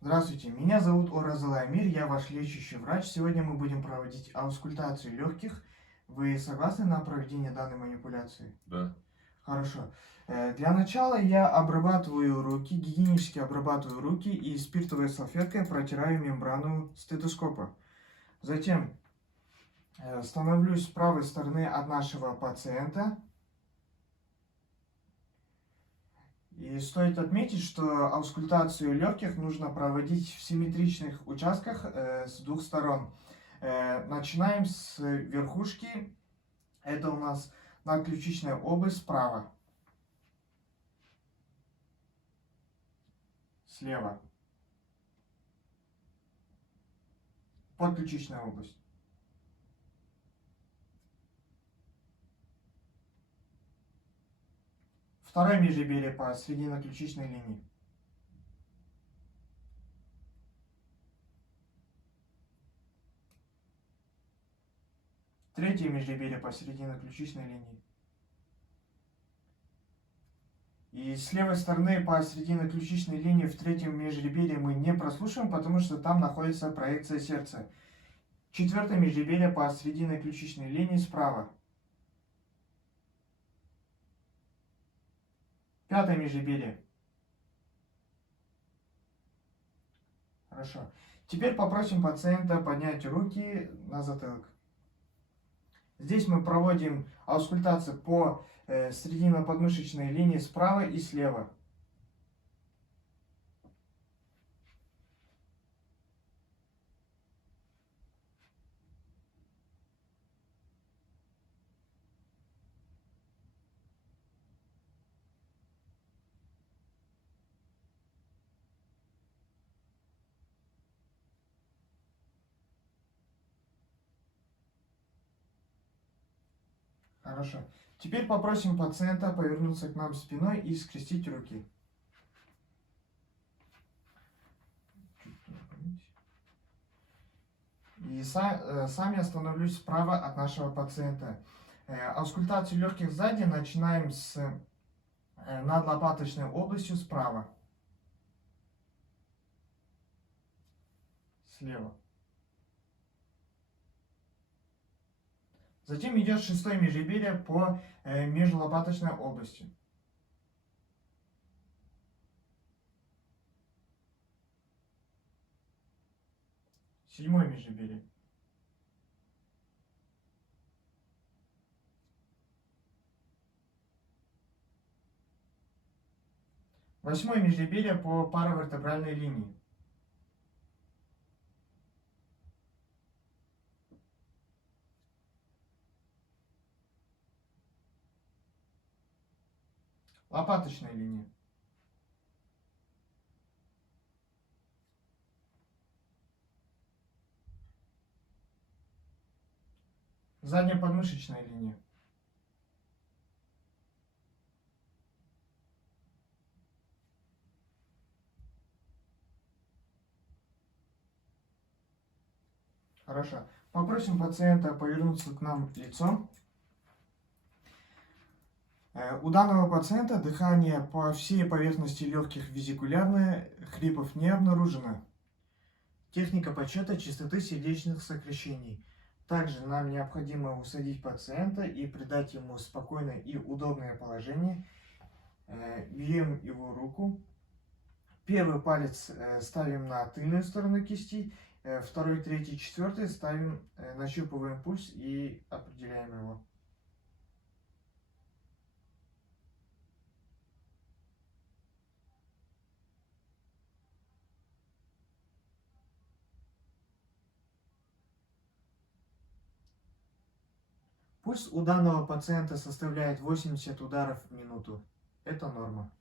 Здравствуйте, меня зовут Оразалы Амир, я ваш лечащий врач. Сегодня мы будем проводить аускультацию легких. Вы согласны на проведение данной манипуляции? Да. Хорошо. Для начала я обрабатываю руки, гигиенически обрабатываю руки и спиртовой салфеткой протираю мембрану стетоскопа. Затем становлюсь с правой стороны от нашего пациента. И стоит отметить, что аускультацию легких нужно проводить в симметричных участках с двух сторон. Начинаем с верхушки. Это у нас надключичная область справа. Слева. Подключичная область. Второе межреберье по срединно-ключичной линии. Третье межреберье по срединно-ключичной линии. И с левой стороны по срединно-ключичной линии в третьем межреберье мы не прослушиваем, потому что там находится проекция сердца. Четвертое межреберье по срединно-ключичной линии справа. Пятое межреберье. Хорошо. Теперь попросим пациента поднять руки на затылок. Здесь мы проводим аускультацию по срединно-подмышечной линии справа и слева. Хорошо. Теперь попросим пациента повернуться к нам спиной и скрестить руки. И сами остановлюсь справа от нашего пациента. Аускультацию легких сзади начинаем с надлопаточной областью справа. Слева. Затем идет шестое межреберье по межлопаточной области. Седьмое межреберье. Восьмое межреберье по паравертебральной линии. Лопаточная линия. Задняя подмышечная линия. Хорошо. Попросим пациента повернуться к нам лицом. У данного пациента дыхание по всей поверхности легких визикулярное, хрипов не обнаружено. Техника подсчета частоты сердечных сокращений. Также нам необходимо усадить пациента и придать ему спокойное и удобное положение. Берем его руку. Первый палец ставим на тыльную сторону кисти, второй, третий, четвертый ставим, нащупываем пульс и определяем его. Пульс у данного пациента составляет 80 ударов в минуту. Это норма.